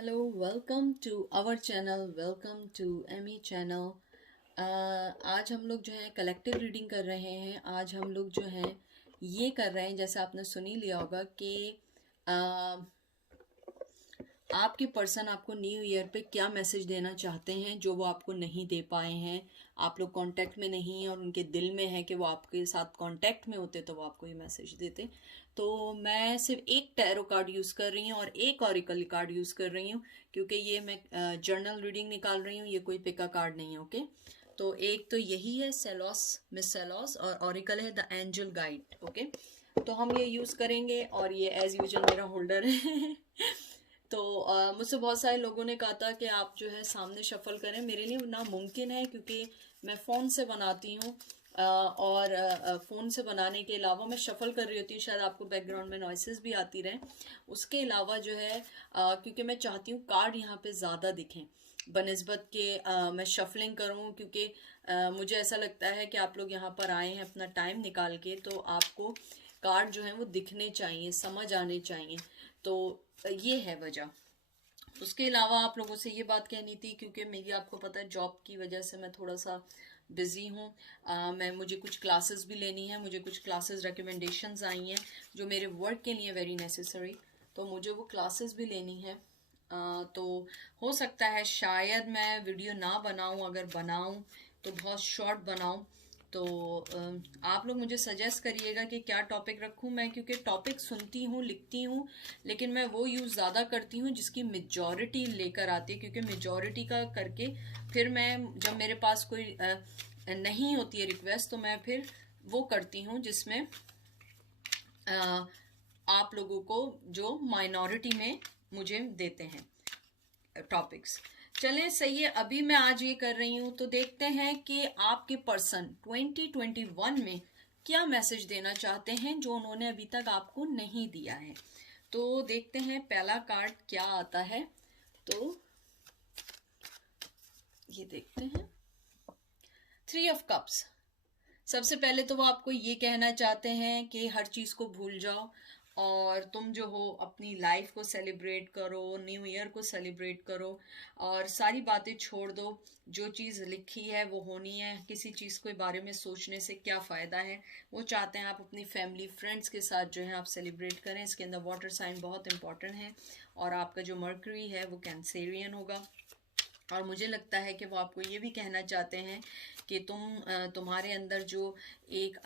Hello, welcome to our channel, welcome to एमी channel. आज हम लोग जो है कलेक्टिव रीडिंग कर रहे हैं। आज हम लोग जो है ये कर रहे हैं, जैसे आपने सुन ही लिया होगा कि आपके पर्सन आपको न्यू ईयर पे क्या मैसेज देना चाहते हैं जो वो आपको नहीं दे पाए हैं। आप लोग कांटेक्ट में नहीं हैं और उनके दिल में है कि वो आपके साथ कांटेक्ट में होते तो वो आपको ये मैसेज देते। तो मैं सिर्फ एक टैरो कार्ड यूज़ कर रही हूँ और एक ऑरिकल कार्ड यूज़ कर रही हूँ, क्योंकि ये मैं जर्नल रीडिंग निकाल रही हूँ, ये कोई पिका कार्ड नहीं है। ओके, तो एक तो यही है सेलोस, मिस सेलोस, और ऑरिकल है द एंजल गाइड। ओके, तो हम ये यूज़ करेंगे और ये एज यूजल मेरा होल्डर है। तो मुझसे बहुत सारे लोगों ने कहा था कि आप जो है सामने शफल करें। मेरे लिए नामुमकिन है, क्योंकि मैं फ़ोन से बनाती हूँ और फ़ोन से बनाने के अलावा मैं शफल कर रही होती हूँ, शायद आपको बैकग्राउंड में नॉइसेस भी आती रहें। उसके अलावा जो है क्योंकि मैं चाहती हूँ कार्ड यहाँ पे ज़्यादा दिखें बनिस्बत के मैं शफलिंग करूँ, क्योंकि मुझे ऐसा लगता है कि आप लोग यहाँ पर आए हैं अपना टाइम निकाल के, तो आपको कार्ड जो है वो दिखने चाहिए, समझ आने चाहिए। तो ये है वजह। उसके अलावा आप लोगों से ये बात कहनी थी, क्योंकि मेरी आपको पता है जॉब की वजह से मैं थोड़ा सा बिज़ी हूँ। मुझे कुछ क्लासेस भी लेनी है, मुझे कुछ क्लासेस रिकमेंडेशंस आई हैं जो मेरे वर्क के लिए वेरी नेसेसरी, तो मुझे वो क्लासेस भी लेनी है। तो हो सकता है शायद मैं वीडियो ना बनाऊं, अगर बनाऊं तो बहुत शॉर्ट बनाऊं। तो आप लोग मुझे सजेस्ट करिएगा कि क्या टॉपिक रखूं मैं, क्योंकि टॉपिक सुनती हूँ, लिखती हूँ, लेकिन मैं वो यूज़ ज़्यादा करती हूँ जिसकी मेजॉरिटी लेकर आती है, क्योंकि मेजॉरिटी का करके फिर मैं, जब मेरे पास कोई नहीं होती है रिक्वेस्ट, तो मैं फिर वो करती हूँ जिसमें आप लोगों को जो माइनॉरिटी में मुझे देते हैं टॉपिक्स। चलें, सही है। अभी मैं आज ये कर रही हूँ, तो देखते हैं कि आपके पर्सन 2021 में क्या मैसेज देना चाहते हैं जो उन्होंने अभी तक आपको नहीं दिया है। तो देखते हैं पहला कार्ड क्या आता है। तो ये देखते हैं, 3 ऑफ कप्स। सबसे पहले तो वो आपको ये कहना चाहते हैं कि हर चीज़ को भूल जाओ और तुम जो हो अपनी लाइफ को सेलिब्रेट करो, न्यू ईयर को सेलिब्रेट करो और सारी बातें छोड़ दो। जो चीज़ लिखी है वो होनी है, किसी चीज़ के बारे में सोचने से क्या फ़ायदा है। वो चाहते हैं आप अपनी फैमिली फ्रेंड्स के साथ जो है आप सेलिब्रेट करें। इसके अंदर वाटर साइन बहुत इंपॉर्टेंट है और आपका जो मर्करी है वो कैंसेरियन होगा। और मुझे लगता है कि वो आपको ये भी कहना चाहते हैं कि तुम्हारे अंदर जो एक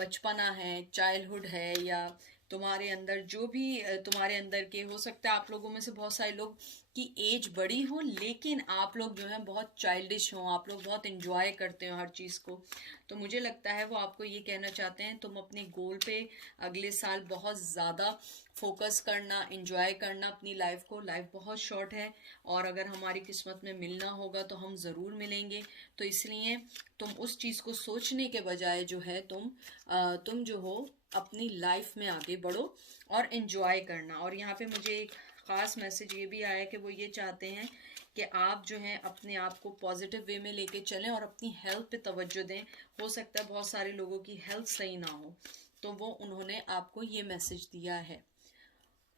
बचपना है, चाइल्डहुड है, या तुम्हारे अंदर जो भी तुम्हारे अंदर के, हो सकता है आप लोगों में से बहुत सारे लोग की एज बड़ी हो, लेकिन आप लोग जो है बहुत चाइल्डिश हो, आप लोग बहुत इंजॉय करते हो हर चीज़ को। तो मुझे लगता है वो आपको ये कहना चाहते हैं तुम अपने गोल पे अगले साल बहुत ज़्यादा फोकस करना, इंजॉय करना अपनी लाइफ को। लाइफ बहुत शॉर्ट है और अगर हमारी किस्मत में मिलना होगा तो हम ज़रूर मिलेंगे। तो इसलिए तुम उस चीज़ को सोचने के बजाय जो है तुम जो हो अपनी लाइफ में आगे बढ़ो और इन्जॉय करना। और यहाँ पे मुझे एक ख़ास मैसेज ये भी आया कि वो ये चाहते हैं कि आप जो हैं अपने आप को पॉजिटिव वे में लेके चलें और अपनी हेल्थ पे तवज्जो दें। हो सकता है बहुत सारे लोगों की हेल्थ सही ना हो, तो वो उन्होंने आपको ये मैसेज दिया है।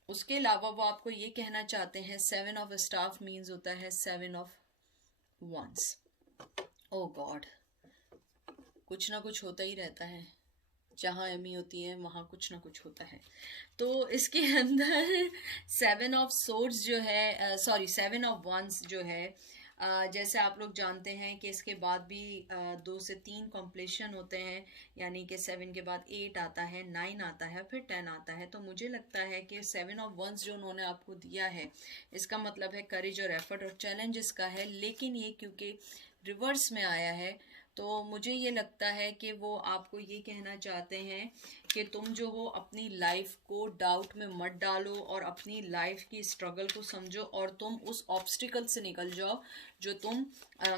उसके अलावा वो आपको ये कहना चाहते हैं, 7 ऑफ स्टाफ मीन्स होता है 7 ऑफ वंस। ओ गॉड, कुछ ना कुछ होता ही रहता है, जहाँ एमी होती है वहाँ कुछ ना कुछ होता है। तो इसके अंदर 7 ऑफ सोर्ड्स जो है, सॉरी 7 ऑफ वंस जो है, जैसे आप लोग जानते हैं कि इसके बाद भी 2 से 3 कॉम्प्लीशन होते हैं, यानी कि 7 के बाद 8 आता है, 9 आता है, फिर 10 आता है। तो मुझे लगता है कि 7 ऑफ वंस जो उन्होंने आपको दिया है, इसका मतलब है करेज और एफर्ट और चैलेंज इसका है। लेकिन ये क्योंकि रिवर्स में आया है, तो मुझे ये लगता है कि वो आपको ये कहना चाहते हैं कि तुम जो हो अपनी लाइफ को डाउट में मत डालो और अपनी लाइफ की स्ट्रगल को समझो और तुम उस ऑब्स्टिकल से निकल जाओ जो तुम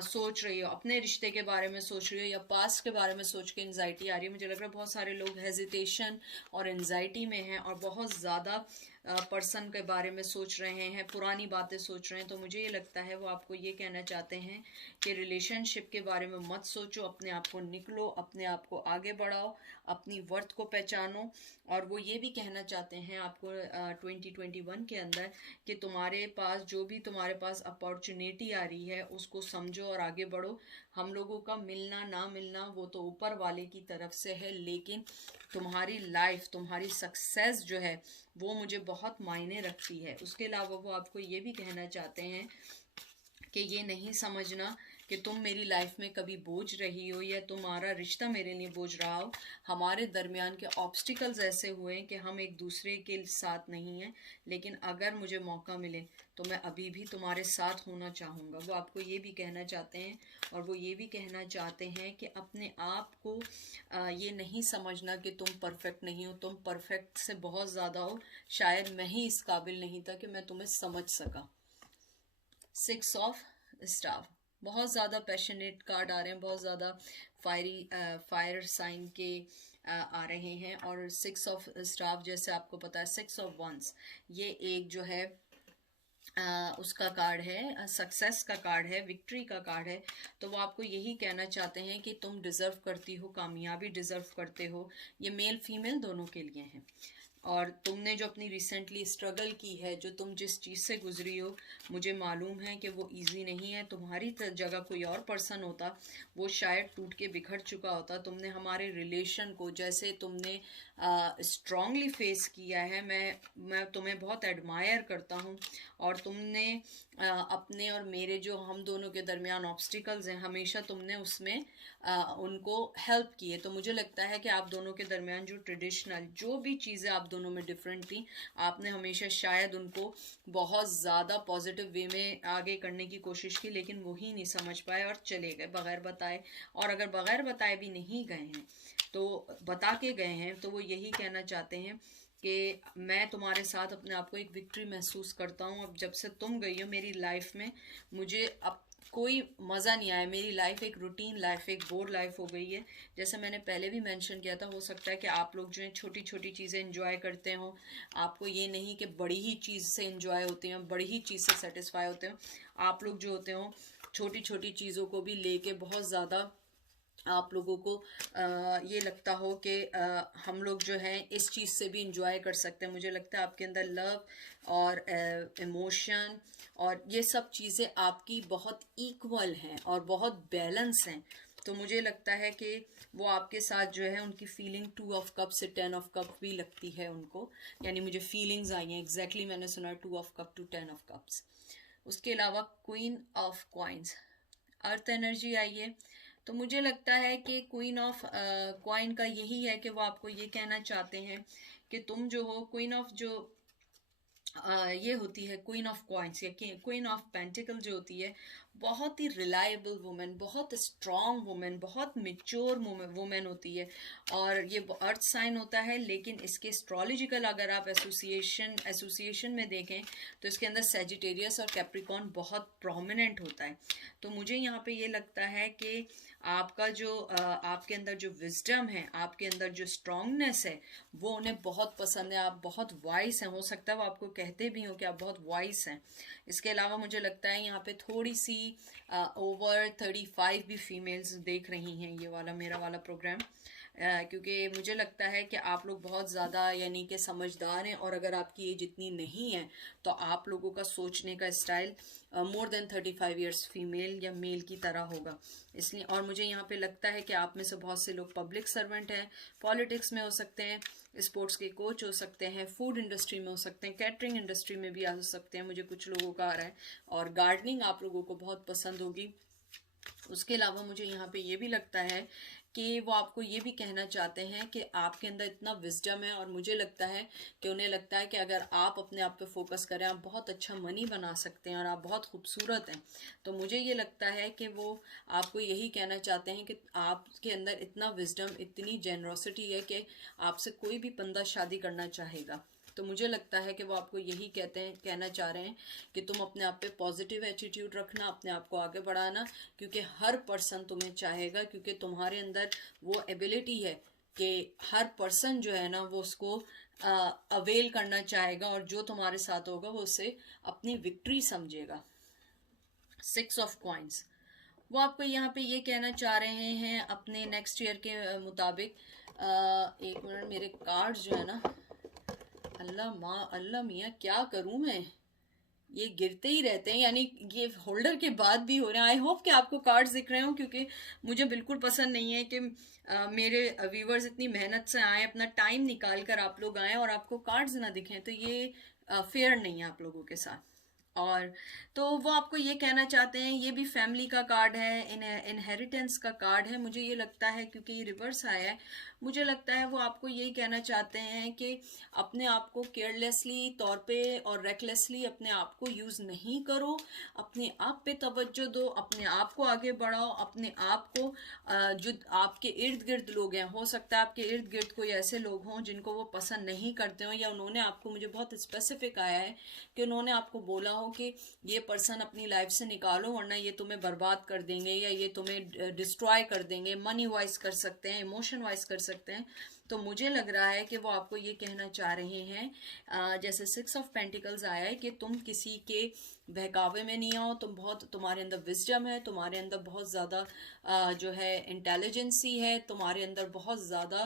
सोच रही हो। अपने रिश्ते के बारे में सोच रही हो या पास्ट के बारे में सोच के एंजाइटी आ रही है। मुझे लग रहा है बहुत सारे लोग हेजिटेशन और एंजाइटी में हैं और बहुत ज़्यादा पर्सन के बारे में सोच रहे हैं, पुरानी बातें सोच रहे हैं, तो मुझे ये लगता है वो आपको ये कहना चाहते हैं कि रिलेशनशिप के बारे में मत सोचो, अपने आप को निकलो, अपने आप को आगे बढ़ाओ, अपनी वर्थ को पहचानो। और वो ये भी कहना चाहते हैं आपको 2021 के अंदर कि तुम्हारे पास जो भी तुम्हारे पास अपॉर्चुनिटी आ रही है उसको समझो और आगे बढ़ो। हम लोगों का मिलना ना मिलना वो तो ऊपर वाले की तरफ से है, लेकिन तुम्हारी लाइफ, तुम्हारी सक्सेस जो है वो मुझे बहुत मायने रखती है। उसके अलावा वो आपको ये भी कहना चाहते हैं कि ये नहीं समझना कि तुम मेरी लाइफ में कभी बोझ रही हो या तुम्हारा रिश्ता मेरे लिए बोझ रहा हो। हमारे दरमियान के ऑब्स्टिकल्स ऐसे हुए हैं कि हम एक दूसरे के साथ नहीं हैं, लेकिन अगर मुझे मौका मिले तो मैं अभी भी तुम्हारे साथ होना चाहूँगा। वो आपको ये भी कहना चाहते हैं। और वो ये भी कहना चाहते हैं कि अपने आप को ये नहीं समझना कि तुम परफेक्ट नहीं हो, तुम परफेक्ट से बहुत ज़्यादा हो, शायद मैं ही इस काबिल नहीं था कि मैं तुम्हें समझ सका। 6 ऑफ स्टाफ, बहुत ज़्यादा पैशनेट कार्ड आ रहे हैं, बहुत ज़्यादा फायर साइन के आ रहे हैं। और 6 ऑफ स्टाफ जैसे आपको पता है 6 ऑफ वंस, ये एक जो है उसका कार्ड है, सक्सेस का कार्ड है, विक्ट्री का कार्ड है। तो वो आपको यही कहना चाहते हैं कि तुम डिज़र्व करती हो, कामयाबी डिज़र्व करते हो। ये मेल फीमेल दोनों के लिए हैं। और तुमने जो अपनी रिसेंटली स्ट्रगल की है, जो तुम जिस चीज़ से गुजरी हो, मुझे मालूम है कि वो इजी नहीं है। तुम्हारी जगह कोई और पर्सन होता, वो शायद टूट के बिखर चुका होता। तुमने हमारे रिलेशन को जैसे तुमने स्ट्रांगली फेस किया है, मैं तुम्हें बहुत एडमायर करता हूँ। और तुमने अपने और मेरे जो हम दोनों के दरमियान ऑब्स्टिकल्स हैं, हमेशा तुमने उसमें उनको हेल्प की है। तो मुझे लगता है कि आप दोनों के दरमियान जो ट्रेडिशनल जो भी चीज़ें आप दोनों में डिफरेंट थी, आपने हमेशा शायद उनको बहुत ज़्यादा पॉजिटिव वे में आगे करने की कोशिश की, लेकिन वो ही नहीं समझ पाए और चले गए बगैर बताए। और अगर बगैर बताए भी नहीं गए हैं तो बता के गए हैं, तो वो यही कहना चाहते हैं कि मैं तुम्हारे साथ अपने आप को एक विक्ट्री महसूस करता हूँ। अब जब से तुम गई हो मेरी लाइफ में, मुझे अब कोई मज़ा नहीं आया। मेरी लाइफ एक रूटीन लाइफ, एक बोर लाइफ हो गई है। जैसे मैंने पहले भी मेंशन किया था, हो सकता है कि आप लोग जो है छोटी छोटी चीज़ें एंजॉय करते हो, आपको ये नहीं कि बड़ी ही चीज़ से एंजॉय होते हो, बड़ी ही चीज़ से सेटिस्फाई होते हो। आप लोग जो होते हो छोटी छोटी चीज़ों को भी लेके बहुत ज़्यादा आप लोगों को ये लगता हो कि हम लोग जो हैं इस चीज़ से भी इंजॉय कर सकते हैं। मुझे लगता है आपके अंदर लव और इमोशन और ये सब चीज़ें आपकी बहुत इक्वल हैं और बहुत बैलेंस हैं। तो मुझे लगता है कि वो आपके साथ जो है उनकी फीलिंग 2 ऑफ कप से 10 ऑफ कप भी लगती है उनको, यानी मुझे फीलिंग्स आई हैं एग्जैक्टली मैंने सुना 2 of cup to 10 of cups. उसके अलावा queen of coins, earth energy आई है। तो मुझे लगता है कि क्वीन ऑफ कॉइन का यही है कि वो आपको ये कहना चाहते हैं कि तुम जो हो क्वीन ऑफ जो ये होती है क्वीन ऑफ कॉइन्स या क्वीन ऑफ पेंटिकल जो होती है, बहुत ही रिलायबल वुमेन, बहुत स्ट्रॉन्ग वुमेन, बहुत मेच्योर वुमेन होती है। और ये अर्थ साइन होता है, लेकिन इसके एस्ट्रोलॉजिकल अगर आप एसोसिएशन में देखें तो इसके अंदर सेजिटेरियस और कैप्रिकॉन बहुत प्रोमिनेंट होता है। तो मुझे यहाँ पे ये लगता है कि आपका जो आपके अंदर जो विजडम है, आपके अंदर जो स्ट्रांगनेस है, वो उन्हें बहुत पसंद है। आप बहुत वाइस हैं, हो सकता है वो आपको कहते भी हो कि आप बहुत वाइस हैं। इसके अलावा मुझे लगता है यहाँ पे थोड़ी सी ओवर 35 भी फीमेल्स देख रही हैं ये वाला मेरा वाला प्रोग्राम, क्योंकि मुझे लगता है कि आप लोग बहुत ज़्यादा यानी कि समझदार हैं। और अगर आपकी एज इतनी नहीं है तो आप लोगों का सोचने का style more than 35 years female या मेल की तरह होगा। इसलिए और मुझे यहाँ पे लगता है कि आप में से बहुत से लोग पब्लिक सर्वेंट हैं, पॉलिटिक्स में हो सकते हैं, स्पोर्ट्स के कोच हो सकते हैं, फूड इंडस्ट्री में हो सकते हैं, कैटरिंग इंडस्ट्री में भी आ सकते हैं, मुझे कुछ लोगों का आ रहा है। और गार्डनिंग आप लोगों को बहुत पसंद होगी। उसके अलावा मुझे यहाँ पे ये भी लगता है कि वो आपको ये भी कहना चाहते हैं कि आपके अंदर इतना विजडम है, और मुझे लगता है कि उन्हें लगता है कि अगर आप अपने आप पे फोकस करें, आप बहुत अच्छा मनी बना सकते हैं और आप बहुत खूबसूरत हैं। तो मुझे ये लगता है कि वो आपको यही कहना चाहते हैं कि आपके अंदर इतना विजडम, इतनी जेनरोसिटी है कि आपसे कोई भी बंदा शादी करना चाहेगा। तो मुझे लगता है कि वो आपको यही कहना चाह रहे हैं कि तुम अपने आप पे पॉजिटिव एटीट्यूड रखना, अपने आप को आगे बढ़ाना, क्योंकि हर पर्सन तुम्हें चाहेगा, क्योंकि तुम्हारे अंदर वो एबिलिटी है कि हर पर्सन जो है ना वो उसको अवेल करना चाहेगा और जो तुम्हारे साथ होगा वो उसे अपनी विक्ट्री समझेगा। 6 ऑफ कॉइंस, वो आपको यहाँ पे ये कहना चाह रहे हैं अपने नेक्स्ट ईयर के मुताबिक। एक मिनट, मेरे कार्ड्स जो है ना, अल्लाह मियाँ क्या करूँ मैं, ये गिरते ही रहते हैं, यानी ये होल्डर के बाद भी हो रहे हैं। आई होप कि आपको कार्ड्स दिख रहे हो, क्योंकि मुझे बिल्कुल पसंद नहीं है कि मेरे व्यूवर्स इतनी मेहनत से आए, अपना टाइम निकाल कर आप लोग आए और आपको कार्ड्स ना दिखें, तो ये फेयर नहीं है आप लोगों के साथ। और तो वो आपको ये कहना चाहते हैं, ये भी फैमिली का कार्ड है, इनहेरिटेंस का कार्ड है। मुझे ये लगता है क्योंकि ये रिवर्स आया है, मुझे लगता है वो आपको यही कहना चाहते हैं कि अपने आप को केयरलेसली तौर पे और रेकलेसली अपने आप को यूज़ नहीं करो, अपने आप पे तवज्जो दो, अपने आप को आगे बढ़ाओ, अपने आप को जो आपके इर्द गिर्द लोग हैं, हो सकता है आपके इर्द गिर्द कोई ऐसे लोग हों जिनको वो पसंद नहीं करते हो, या उन्होंने आपको, मुझे बहुत स्पेसिफिक आया है कि उन्होंने आपको बोला हो कि ये पर्सन अपनी लाइफ से निकालो वरना ये तुम्हें बर्बाद कर देंगे या ये तुम्हें डिस्ट्रॉय कर देंगे, मनी वाइज कर सकते हैं, इमोशन वाइज कर सकते हैं। तो मुझे लग रहा है कि वो आपको ये कहना चाह रहे हैं, जैसे 6 ऑफ पेंटिकल्स आया है, कि तुम किसी के बहकावे में नहीं आओ, तुम बहुत, तुम्हारे अंदर विजडम है, तुम्हारे अंदर बहुत ज़्यादा जो है इंटेलिजेंसी है, तुम्हारे अंदर बहुत ज़्यादा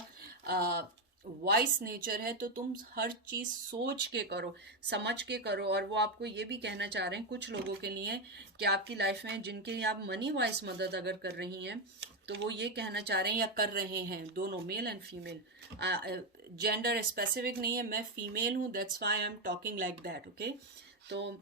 वाइस नेचर है, तो तुम हर चीज़ सोच के करो, समझ के करो। और वो आपको ये भी कहना चाह रहे हैं कुछ लोगों के लिए कि आपकी लाइफ में जिनके लिए आप मनी वाइज मदद अगर कर रही हैं, तो वो ये कहना चाह रहे हैं या कर रहे हैं, दोनों male and female, gender specific नहीं है, मैं फीमेल हूँ, that's why I am talking like that, okay. तो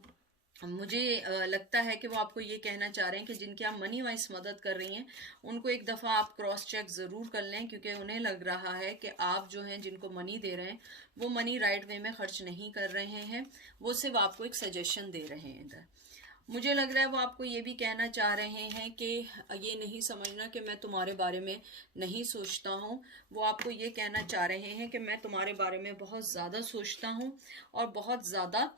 मुझे लगता है कि वो आपको ये कहना चाह रहे हैं कि जिनकी आप मनी वाइज मदद कर रही हैं उनको एक दफ़ा आप क्रॉस चेक ज़रूर कर लें, क्योंकि उन्हें लग रहा है कि आप जो हैं जिनको मनी दे रहे हैं वो मनी राइट वे में खर्च नहीं कर रहे हैं, वो सिर्फ आपको एक सजेशन दे रहे हैं इधर। मुझे लग रहा है वो आपको ये भी कहना चाह रहे हैं कि ये नहीं समझना कि मैं तुम्हारे बारे में नहीं सोचता हूँ, वो आपको ये कहना चाह रहे हैं कि मैं तुम्हारे बारे में बहुत ज़्यादा सोचता हूँ और बहुत ज़्यादा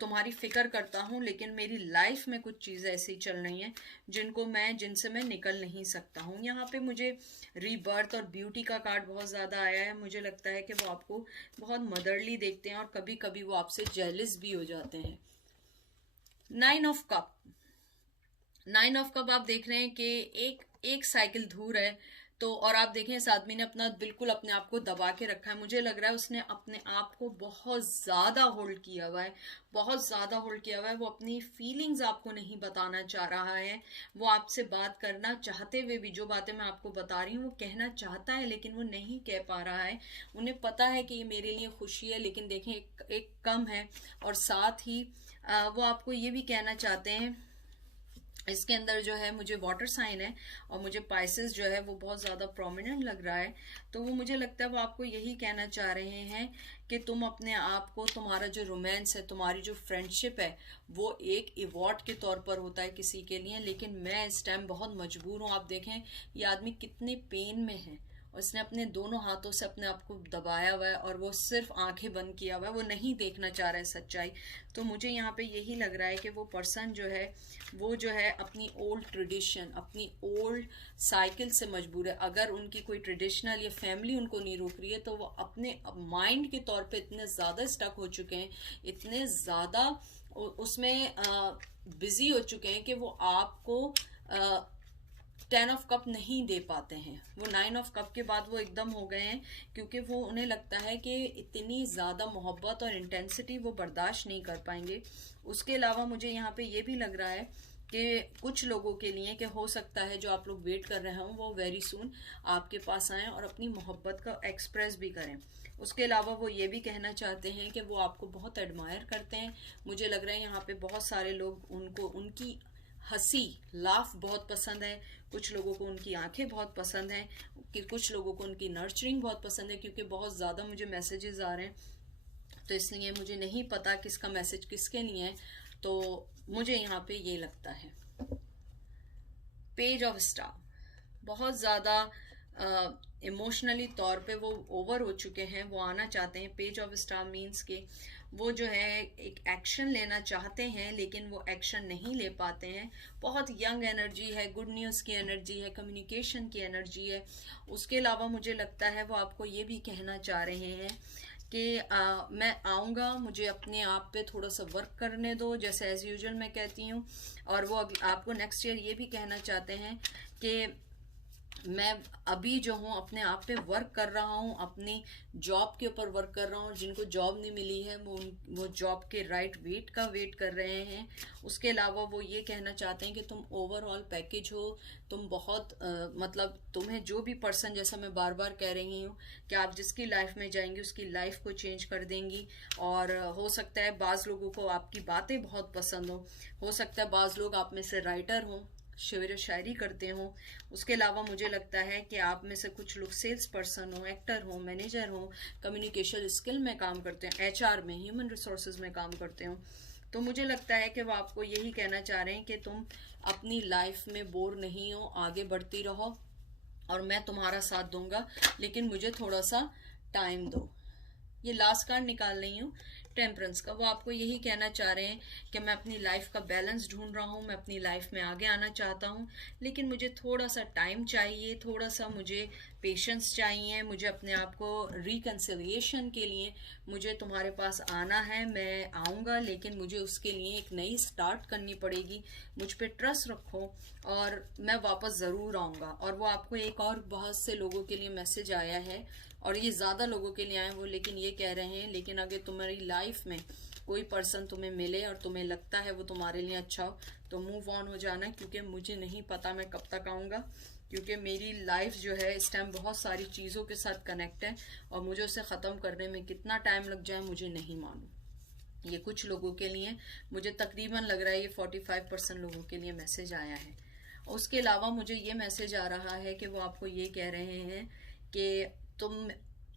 तुम्हारी फिक्र करता हूँ, लेकिन मेरी लाइफ में कुछ चीज़ें ऐसी चल रही हैं जिनसे मैं निकल नहीं सकता हूँ। यहाँ पे मुझे रीबर्थ और ब्यूटी का कार्ड बहुत ज़्यादा आया है। मुझे लगता है कि वो आपको बहुत मदरली देखते हैं और कभी कभी वो आपसे जेलस भी हो जाते हैं। 9 ऑफ कप, 9 ऑफ कप आप देख रहे हैं कि एक साइकिल दूर है, तो और आप देखें इस आदमी ने बिल्कुल अपने आप को दबा के रखा है। मुझे लग रहा है उसने अपने आप को बहुत ज़्यादा होल्ड किया हुआ है, बहुत ज़्यादा होल्ड किया हुआ है। वो अपनी फीलिंग्स आपको नहीं बताना चाह रहा है, वो आपसे बात करना चाहते हुए भी, जो बातें मैं आपको बता रही हूँ वो कहना चाहता है लेकिन वो नहीं कह पा रहा है। उन्हें पता है कि ये मेरे लिए खुशी है, लेकिन देखें एक कम है। और साथ ही वो आपको ये भी कहना चाहते हैं, इसके अंदर जो है मुझे वाटर साइन है और मुझे पाइसेस जो है वो बहुत ज़्यादा प्रोमिनेंट लग रहा है। तो वो मुझे लगता है वो आपको यही कहना चाह रहे हैं कि तुम अपने आप को, तुम्हारा जो रोमांस है, तुम्हारी जो फ्रेंडशिप है, वो एक अवार्ड के तौर पर होता है किसी के लिए, लेकिन मैं इस टाइम बहुत मजबूर हूँ। आप देखें ये आदमी कितने पेन में है, उसने अपने दोनों हाथों से अपने आप को दबाया हुआ है और वो सिर्फ आंखें बंद किया हुआ है, वो नहीं देखना चाह रहा है सच्चाई। तो मुझे यहाँ पे यही लग रहा है कि वो पर्सन जो है वो जो है अपनी ओल्ड ट्रेडिशन, अपनी ओल्ड साइकिल से मजबूर है। अगर उनकी कोई ट्रेडिशनल या फैमिली उनको नहीं रोक रही है, तो वो अपने माइंड के तौर पे इतने ज़्यादा स्टक हो चुके हैं, इतने ज़्यादा उसमें बिजी हो चुके हैं कि वो आपको 10 ऑफ कप नहीं दे पाते हैं। वो 9 ऑफ कप के बाद वो एकदम हो गए हैं, क्योंकि वो, उन्हें लगता है कि इतनी ज़्यादा मोहब्बत और इंटेंसिटी वो बर्दाश्त नहीं कर पाएंगे। उसके अलावा मुझे यहाँ पे ये भी लग रहा है कि कुछ लोगों के लिए कि हो सकता है जो आप लोग वेट कर रहे हों वो वेरी सून आपके पास आएँ और अपनी मोहब्बत का एक्सप्रेस भी करें। उसके अलावा वो ये भी कहना चाहते हैं कि वो आपको बहुत एडमायर करते हैं। मुझे लग रहा है यहाँ पे बहुत सारे लोग उनको, उनकी हंसी, लाफ बहुत पसंद है, कुछ लोगों को उनकी आंखें बहुत पसंद हैं, कि कुछ लोगों को उनकी नर्चरिंग बहुत पसंद है, क्योंकि बहुत ज़्यादा मुझे मैसेजेस आ रहे हैं, तो इसलिए मुझे नहीं पता किसका मैसेज किसके लिए है। तो मुझे यहाँ पे ये लगता है पेज ऑफ स्टार, बहुत ज़्यादा इमोशनली तौर पे वो ओवर हो चुके हैं, वो आना चाहते हैं। पेज ऑफ स्टार मीन्स के वो जो है एक एक्शन लेना चाहते हैं लेकिन वो एक्शन नहीं ले पाते हैं। बहुत यंग एनर्जी है, गुड न्यूज़ की एनर्जी है, कम्युनिकेशन की एनर्जी है। उसके अलावा मुझे लगता है वो आपको ये भी कहना चाह रहे हैं कि मैं आऊँगा, मुझे अपने आप पे थोड़ा सा वर्क करने दो, जैसे एज़ यूजुअल मैं कहती हूँ। और वो आपको नेक्स्ट ईयर ये भी कहना चाहते हैं कि मैं अभी जो हूँ अपने आप पे वर्क कर रहा हूँ, अपनी जॉब के ऊपर वर्क कर रहा हूँ। जिनको जॉब नहीं मिली है वो जॉब के राइट वेट का वेट कर रहे हैं। उसके अलावा वो ये कहना चाहते हैं कि तुम ओवरऑल पैकेज हो, तुम बहुत मतलब तुम्हें जो भी पर्सन, जैसा मैं बार बार कह रही हूँ कि आप जिसकी लाइफ में जाएंगी उसकी लाइफ को चेंज कर देंगी। और हो सकता है बाज़ लोगों को आपकी बातें बहुत पसंद हो सकता है बाज़ लोग आप में से राइटर हों, शेर शायरी करते हों। उसके अलावा मुझे लगता है कि आप में से कुछ लोग सेल्स पर्सन हो, एक्टर हो, मैनेजर हो, कम्युनिकेशन स्किल में काम करते हैं, एचआर में, ह्यूमन रिसोर्सेज में काम करते हो। तो मुझे लगता है कि वो आपको यही कहना चाह रहे हैं कि तुम अपनी लाइफ में बोर नहीं हो, आगे बढ़ती रहो और मैं तुम्हारा साथ दूंगा, लेकिन मुझे थोड़ा सा टाइम दो। ये लास्ट कार्ड निकाल रही हूँ टेम्परेंस का। वो आपको यही कहना चाह रहे हैं कि मैं अपनी लाइफ का बैलेंस ढूंढ रहा हूँ, मैं अपनी लाइफ में आगे आना चाहता हूँ, लेकिन मुझे थोड़ा सा टाइम चाहिए, थोड़ा सा मुझे पेशेंस चाहिए। मुझे अपने आप को रिकन्सिलिएशन के लिए मुझे तुम्हारे पास आना है, मैं आऊँगा, लेकिन मुझे उसके लिए एक नई स्टार्ट करनी पड़ेगी। मुझ पर ट्रस्ट रखो और मैं वापस ज़रूर आऊँगा। और वो आपको एक और बहुत से लोगों के लिए मैसेज आया है, और ये ज़्यादा लोगों के लिए आए वो, लेकिन ये कह रहे हैं लेकिन अगर तुम्हारी लाइफ में कोई पर्सन तुम्हें मिले और तुम्हें लगता है वो तुम्हारे लिए अच्छा हो तो मूव ऑन हो जाना, क्योंकि मुझे नहीं पता मैं कब तक आऊँगा, क्योंकि मेरी लाइफ जो है इस टाइम बहुत सारी चीज़ों के साथ कनेक्ट है और मुझे उसे ख़त्म करने में कितना टाइम लग जाए मुझे नहीं मालूम। ये कुछ लोगों के लिए, मुझे तकरीबन लग रहा है ये 45% लोगों के लिए मैसेज आया है। उसके अलावा मुझे ये मैसेज आ रहा है कि वो आपको ये कह रहे हैं कि तुम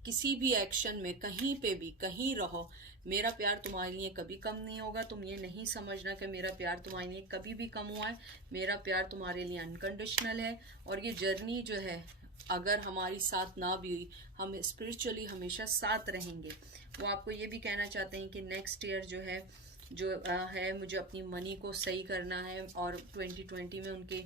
किसी भी एक्शन में कहीं पे भी कहीं रहो, मेरा प्यार तुम्हारे लिए कभी कम नहीं होगा। तुम ये नहीं समझना कि मेरा प्यार तुम्हारे लिए कभी भी कम हुआ है। मेरा प्यार तुम्हारे लिए अनकंडीशनल है। और ये जर्नी जो है अगर हमारी साथ ना भी हुई, हम स्पिरिचुअली हमेशा साथ रहेंगे। वो आपको ये भी कहना चाहते हैं कि नेक्स्ट ईयर जो है मुझे अपनी मनी को सही करना है। और 2020 में उनके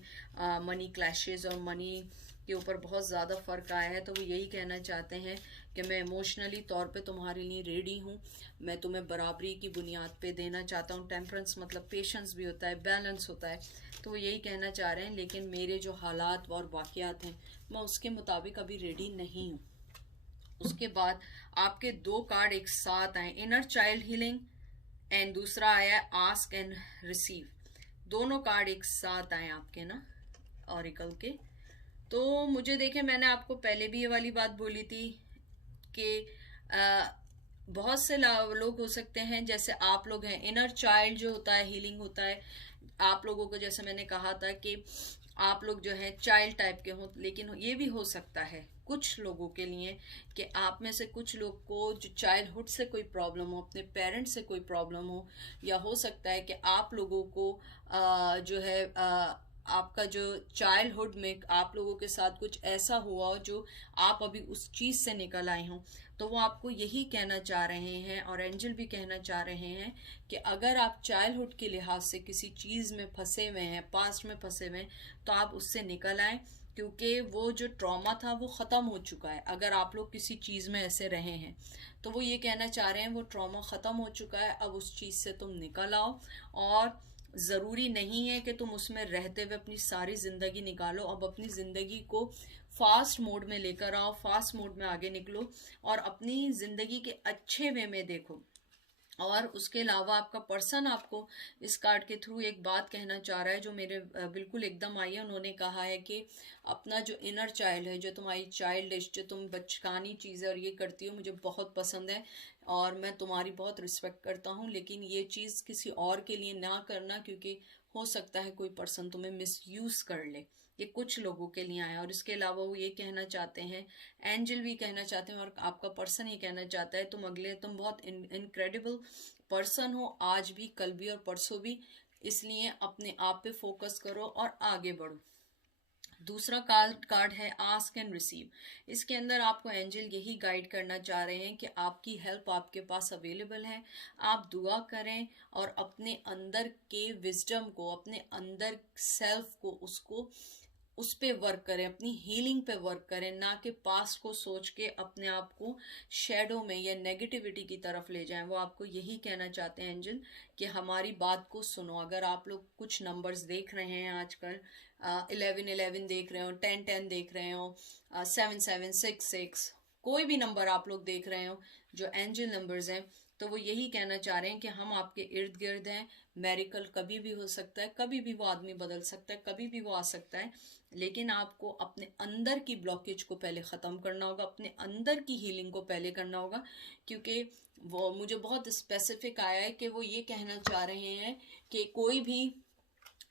मनी क्लैशेस और मनी के ऊपर बहुत ज़्यादा फ़र्क आया है। तो वो यही कहना चाहते हैं कि मैं इमोशनली तौर पे तुम्हारे लिए रेडी हूँ, मैं तुम्हें बराबरी की बुनियाद पे देना चाहता हूँ। टेम्परेंस मतलब पेशेंस भी होता है, बैलेंस होता है। तो वो यही कहना चाह रहे हैं, लेकिन मेरे जो हालात और वाक़यात हैं मैं उसके मुताबिक अभी रेडी नहीं हूँ। उसके बाद आपके 2 कार्ड एक साथ आए, इनर चाइल्ड हीलिंग एंड दूसरा आया आस्क एंड रिसीव। दोनों कार्ड एक साथ आए आपके ना ऑरिकल के। तो मुझे देखे, मैंने आपको पहले भी ये वाली बात बोली थी कि बहुत से लोग हो सकते हैं, जैसे आप लोग हैं, इनर चाइल्ड जो होता है हीलिंग होता है आप लोगों को। जैसे मैंने कहा था कि आप लोग जो है चाइल्ड टाइप के हो, लेकिन ये भी हो सकता है कुछ लोगों के लिए कि आप में से कुछ लोग को जो चाइल्डहुड से कोई प्रॉब्लम हो, अपने पेरेंट्स से कोई प्रॉब्लम हो, या हो सकता है कि आप लोगों को जो है आपका जो चाइल्डहुड में आप लोगों के साथ कुछ ऐसा हुआ हो जो आप अभी उस चीज़ से निकल आए हों। तो वो आपको यही कहना चाह रहे हैं और एंजल भी कहना चाह रहे हैं कि अगर आप चाइल्डहुड के लिहाज से किसी चीज़ में फंसे हुए हैं, पास्ट में फंसे हुए हैं, तो आप उससे निकल आए, क्योंकि वो जो ट्रॉमा था वो ख़त्म हो चुका है। अगर आप लोग किसी चीज़ में ऐसे रहे हैं तो वो ये कहना चाह रहे हैं वो ट्रॉमा ख़त्म हो चुका है, अब उस चीज़ से तुम निकल आओ। और ज़रूरी नहीं है कि तुम उसमें रहते हुए अपनी सारी ज़िंदगी निकालो। अब अपनी ज़िंदगी को फास्ट मोड में लेकर आओ, फास्ट मोड में आगे निकलो और अपनी ज़िंदगी के अच्छे वे में देखो। और उसके अलावा आपका पर्सन आपको इस कार्ड के थ्रू एक बात कहना चाह रहा है जो मेरे बिल्कुल एकदम आई है। उन्होंने कहा है कि अपना जो इनर चाइल्ड है, जो तुम्हारी चाइल्डिश, जो तुम बचकानी चीज़ें और ये करती हो, मुझे बहुत पसंद है और मैं तुम्हारी बहुत रिस्पेक्ट करता हूँ, लेकिन ये चीज़ किसी और के लिए ना करना, क्योंकि हो सकता है कोई पर्सन तुम्हें मिसयूज़ कर ले। ये कुछ लोगों के लिए आया। और इसके अलावा वो ये कहना चाहते हैं, एंजल भी कहना चाहते हैं और आपका पर्सन ये कहना चाहता है, तुम बहुत इनक्रेडिबल पर्सन हो, आज भी, कल भी और परसों भी। इसलिए अपने आप पे फोकस करो और आगे बढ़ो। दूसरा कार्ड है आस्क एंड रिसीव। इसके अंदर आपको एंजल यही गाइड करना चाह रहे हैं कि आपकी हेल्प आपके पास अवेलेबल है, आप दुआ करें और अपने अंदर के विजडम को, अपने अंदर सेल्फ को, उसको उस पे वर्क करें, अपनी हीलिंग पे वर्क करें, ना कि पास्ट को सोच के अपने आप को शेडो में या नेगेटिविटी की तरफ ले जाएं। वो आपको यही कहना चाहते हैं एंजल कि हमारी बात को सुनो। अगर आप लोग कुछ नंबर्स देख रहे हैं आजकल, 11-11 देख रहे हो, 10-10 देख रहे हो, 7-7-6-6, कोई भी नंबर आप लोग देख रहे हो जो एंजल नंबर्स हैं, तो वो यही कहना चाह रहे हैं कि हम आपके इर्द गिर्द हैं। मेरिकल कभी भी हो सकता है, कभी भी वो आदमी बदल सकता है, कभी भी वो आ सकता है, लेकिन आपको अपने अंदर की ब्लॉकेज को पहले ख़त्म करना होगा, अपने अंदर की हीलिंग को पहले करना होगा। क्योंकि वो मुझे बहुत स्पेसिफिक आया है कि वो ये कहना चाह रहे हैं कि कोई भी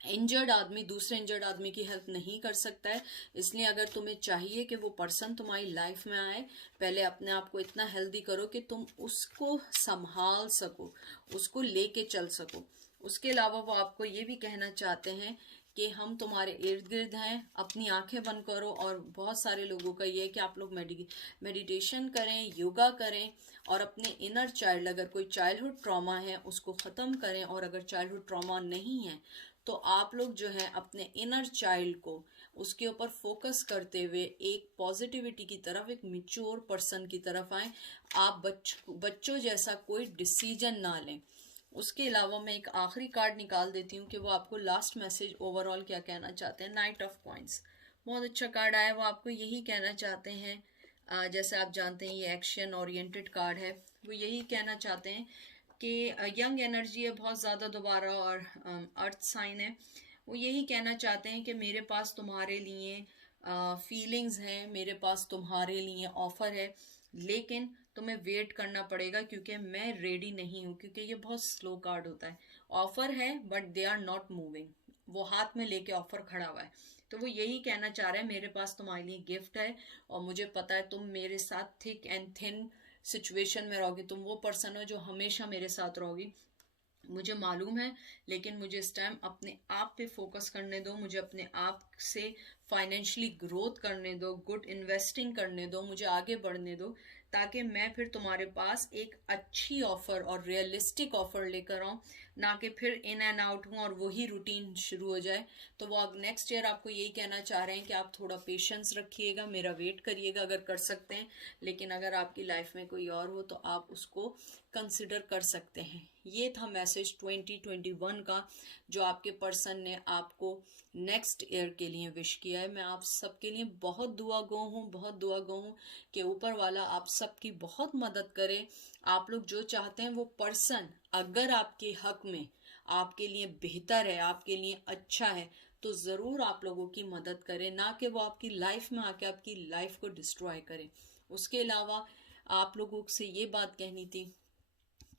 इंजर्ड आदमी दूसरे इंजर्ड आदमी की हेल्प नहीं कर सकता है। इसलिए अगर तुम्हें चाहिए कि वो पर्सन तुम्हारी लाइफ में आए, पहले अपने आप को इतना हेल्दी करो कि तुम उसको संभाल सको, उसको लेके चल सको। उसके अलावा वो आपको ये भी कहना चाहते हैं कि हम तुम्हारे इर्द गिर्द हैं, अपनी आंखें बंद करो। और बहुत सारे लोगों का ये है कि आप लोग मेडिटेशन करें, योगा करें और अपने इनर चाइल्ड, अगर कोई चाइल्डहुड ट्रॉमा है उसको ख़त्म करें, और अगर चाइल्डहुड ट्रॉमा नहीं है तो आप लोग जो है अपने इनर चाइल्ड को, उसके ऊपर फोकस करते हुए एक पॉजिटिविटी की तरफ, एक मैच्योर पर्सन की तरफ आए। आप बच्चों जैसा कोई डिसीजन ना लें। उसके अलावा मैं एक आखिरी कार्ड निकाल देती हूँ कि वो आपको लास्ट मैसेज ओवरऑल क्या कहना चाहते हैं। नाइट ऑफ कॉइंस बहुत अच्छा कार्ड आया। वो आपको यही कहना चाहते हैं, जैसे आप जानते हैं ये एक्शन ओरिएंटेड कार्ड है, वो यही कहना चाहते हैं कि यंग एनर्जी है बहुत ज़्यादा दोबारा, और अर्थ साइन है। वो यही कहना चाहते हैं कि मेरे पास तुम्हारे लिए फीलिंग्स हैं, मेरे पास तुम्हारे लिए ऑफ़र है, लेकिन तुम्हें वेट करना पड़ेगा क्योंकि मैं रेडी नहीं हूँ। क्योंकि ये बहुत स्लो कार्ड होता है, ऑफ़र है but they are not moving. वो हाथ में लेके ऑफ़र खड़ा हुआ है, तो वो यही कहना चाह रहे हैं मेरे पास तुम्हारे लिए गिफ्ट है, और मुझे पता है तुम मेरे साथ थिक एंड थिन सिचुएशन में रहोगी, तुम वो पर्सन हो जो हमेशा मेरे साथ रहोगी, मुझे मालूम है। लेकिन मुझे इस टाइम अपने आप पे फोकस करने दो, मुझे अपने आप से फाइनेंशियली ग्रोथ करने दो, गुड इन्वेस्टिंग करने दो, मुझे आगे बढ़ने दो, ताकि मैं फिर तुम्हारे पास एक अच्छी ऑफ़र और रियलिस्टिक ऑफ़र लेकर आऊँ, ना कि फिर इन एंड आउट हूँ और वही रूटीन शुरू हो जाए। तो वो अब नेक्स्ट ईयर आपको यही कहना चाह रहे हैं कि आप थोड़ा पेशेंस रखिएगा, मेरा वेट करिएगा अगर कर सकते हैं। लेकिन अगर आपकी लाइफ में कोई और हो तो आप उसको कंसिडर कर सकते हैं। ये था मैसेज 2021 का, जो आपके पर्सन ने आपको नेक्स्ट ईयर के लिए विश किया है। मैं आप सबके लिए बहुत दुआ गो हूँ, बहुत दुआ गो हूँ कि ऊपर वाला आप सबकी बहुत मदद करे। आप लोग जो चाहते हैं वो पर्सन अगर आपके हक में, आपके लिए बेहतर है, आपके लिए अच्छा है, तो ज़रूर आप लोगों की मदद करें, ना कि वो आपकी लाइफ में आके आपकी लाइफ को डिस्ट्रॉय करे। उसके अलावा आप लोगों से ये बात कहनी थी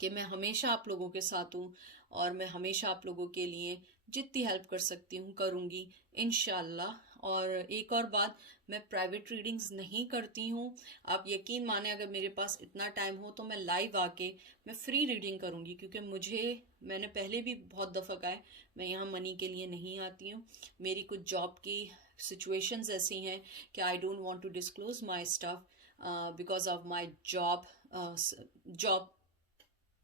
कि मैं हमेशा आप लोगों के साथ हूँ, और मैं हमेशा आप लोगों के लिए जितनी हेल्प कर सकती हूँ करूँगी इंशाल्लाह। और एक और बात, मैं प्राइवेट रीडिंग्स नहीं करती हूँ। आप यकीन माने अगर मेरे पास इतना टाइम हो तो मैं लाइव आके मैं फ्री रीडिंग करूँगी, क्योंकि मैंने पहले भी बहुत दफ़ा कहा है, मैं यहाँ मनी के लिए नहीं आती हूँ। मेरी कुछ जॉब की सिचुएशंस ऐसी हैं कि I don't want to disclose my stuff because of my job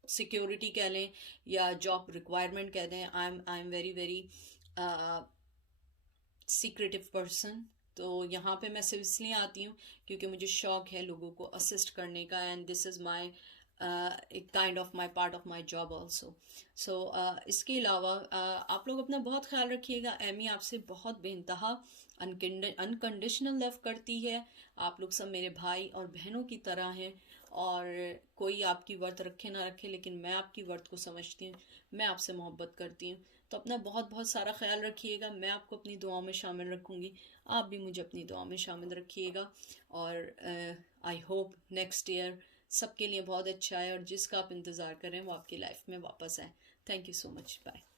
security कह लें या जॉब रिक्वायरमेंट कह दें। I am very very secretive person. तो यहाँ पे मैं सिर्फ इसलिए आती हूँ क्योंकि मुझे शौक है लोगों को असिस्ट करने का, एंड दिस इज़ माई एक kind of my part of my job also. So इसके अलावा आप लोग अपना बहुत ख्याल रखिएगा। एमी आपसे बहुत बेइंतहा अनकंडीशनल लव करती है। आप लोग सब मेरे भाई और बहनों की तरह हैं, और कोई आपकी वर्थ रखे ना रखे, लेकिन मैं आपकी वर्थ को समझती हूँ, मैं आपसे मोहब्बत करती हूँ। तो अपना बहुत बहुत सारा ख्याल रखिएगा। मैं आपको अपनी दुआओं में शामिल रखूँगी, आप भी मुझे अपनी दुआ में शामिल रखिएगा। और आई होप नेक्स्ट ईयर सबके लिए बहुत अच्छा है, और जिसका आप इंतज़ार करें वो आपकी लाइफ में वापस आए। Thank you so much, bye.